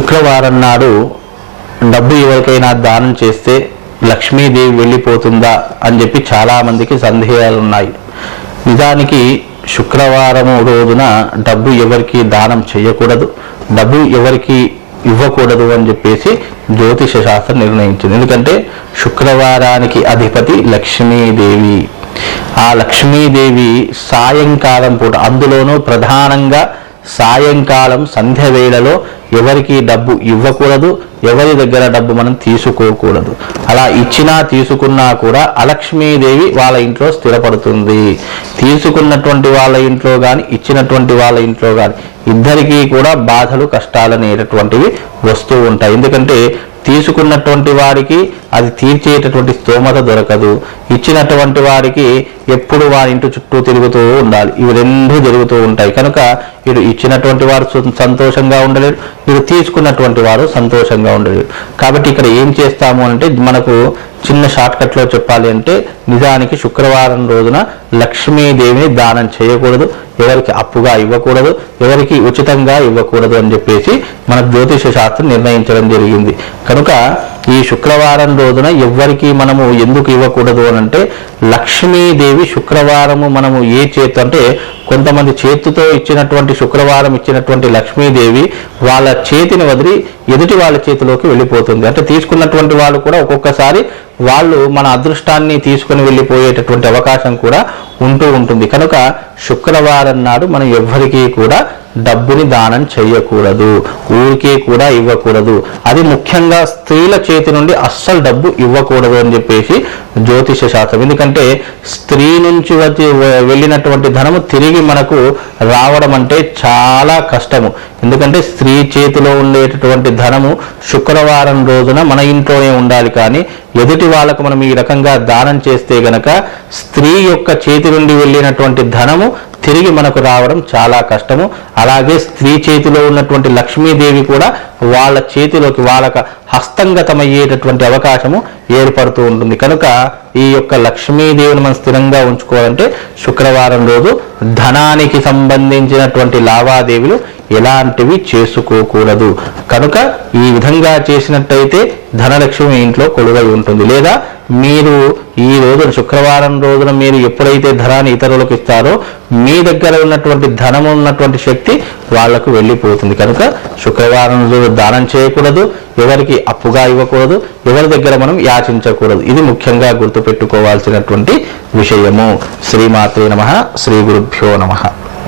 శుక్రవారం నాడు డబ్బు ఎవరికైనా దానం చేస్తే లక్ష్మీదేవి వెళ్ళిపోతుందా అని చెప్పి చాలామందికి సందేహాలు ఉన్నాయి. నిజానికి శుక్రవారం రోజున డబ్బు ఎవరికి దానం చేయకూడదు, డబ్బు ఎవరికి ఇవ్వకూడదు అని చెప్పేసి జ్యోతిష శాస్త్రం నిర్ణయించింది. ఎందుకంటే శుక్రవారానికి అధిపతి లక్ష్మీదేవి. ఆ లక్ష్మీదేవి సాయంకాలం పూట, అందులోనూ ప్రధానంగా సాయంకాలం సంధ్య వేళలో ఎవరికి డబ్బు ఇవ్వకూడదు, ఎవరి దగ్గర డబ్బు మనం తీసుకోకూడదు. అలా ఇచ్చినా తీసుకున్నా కూడా అలక్ష్మీదేవి వాళ్ళ ఇంట్లో స్థిరపడుతుంది. తీసుకున్నటువంటి వాళ్ళ ఇంట్లో కానీ ఇచ్చినటువంటి వాళ్ళ ఇంట్లో కానీ ఇద్దరికీ కూడా బాధలు కష్టాలు అనేటటువంటివి వస్తూ ఉంటాయి. ఎందుకంటే తీసుకున్నటువంటి వారికి అది తీర్చేటటువంటి స్తోమత దొరకదు, ఇచ్చినటువంటి వారికి ఎప్పుడు వారి ఇంటి చుట్టూ తిరుగుతూ ఉండాలి. ఇవి రెండూ జరుగుతూ ఉంటాయి. కనుక వీడు ఇచ్చినటువంటి వారు సంతోషంగా ఉండలేడు, వీడు తీసుకున్నటువంటి వారు సంతోషంగా ఉండలేడు. కాబట్టి ఇక్కడ ఏం చేస్తాము అంటే, మనకు చిన్న షార్ట్కట్లో చెప్పాలి అంటే, నిజానికి శుక్రవారం రోజున లక్ష్మీదేవిని దానం చేయకూడదు, ఎవరికి అప్పుగా ఇవ్వకూడదు, ఎవరికి ఉచితంగా ఇవ్వకూడదు అని చెప్పేసి మన జ్యోతిష శాస్త్రం నిర్ణయించడం జరిగింది. కనుక ఈ శుక్రవారం రోజున ఎవ్వరికి మనము ఎందుకు ఇవ్వకూడదు అని అంటే, లక్ష్మీదేవి శుక్రవారము మనము ఏ చేతు అంటే, కొంతమంది చేతితో ఇచ్చినటువంటి శుక్రవారం ఇచ్చినటువంటి లక్ష్మీదేవి వాళ్ళ చేతిని వదిలి ఎదుటి వాళ్ళ చేతిలోకి వెళ్ళిపోతుంది. అంటే తీసుకున్నటువంటి వాళ్ళు కూడా ఒక్కొక్కసారి వాళ్ళు మన అదృష్టాన్ని తీసుకుని వెళ్ళిపోయేటటువంటి అవకాశం కూడా ఉంటూ ఉంటుంది. కనుక శుక్రవారం నాడు మనం ఎవ్వరికీ కూడా డబ్బుని దానం చేయకూడదు, ఊరికే కూడా ఇవ్వకూడదు. అది ముఖ్యంగా స్త్రీల చేతి నుండి అస్సలు డబ్బు ఇవ్వకూడదు అని చెప్పేసి జ్యోతిష శాస్త్రం. ఎందుకంటే స్త్రీ నుంచి వెళ్ళినటువంటి ధనము తిరిగి మనకు రావడం అంటే చాలా కష్టము. ఎందుకంటే స్త్రీ చేతిలో ఉండేటటువంటి ధనము శుక్రవారం రోజున మన ఇంట్లోనే ఉండాలి. కానీ ఎదుటి వాళ్ళకు మనం ఈ రకంగా దానం చేస్తే గనక స్త్రీ యొక్క చేతి నుండి వెళ్ళినటువంటి ధనము తిరిగి మనకు రావడం చాలా కష్టము. అలాగే స్త్రీ చేతిలో ఉన్నటువంటి లక్ష్మీదేవి కూడా వాళ్ళ చేతిలోకి వాళ్ళకు హస్తంగతమయ్యేటటువంటి అవకాశము ఏర్పడుతూ ఉంటుంది. కనుక ఈ యొక్క లక్ష్మీదేవిని మనం స్థిరంగా ఉంచుకోవాలంటే శుక్రవారం రోజు ధనానికి సంబంధించినటువంటి లావాదేవీలు ఎలాంటివి చేసుకోకూడదు. కనుక ఈ విధంగా చేసినట్టయితే ధనలక్ష్మి ఇంట్లో కొలువై ఉంటుంది. లేదా మీరు ఈ రోజున శుక్రవారం రోజున మీరు ఎప్పుడైతే ధనాన్ని ఇతరులకు ఇస్తారో మీ దగ్గర ఉన్నటువంటి ధనము ఉన్నటువంటి శక్తి వాళ్లకు వెళ్ళిపోతుంది. కనుక శుక్రవారం రోజు దానం చేయకూడదు, ఎవరికి అప్పుగా ఇవ్వకూడదు, ఎవరి దగ్గర మనం యాచించకూడదు. ఇది ముఖ్యంగా గుర్తుపెట్టుకోవాల్సినటువంటి విషయము. శ్రీమాత్రే నమః. శ్రీ గురుభ్యో నమః.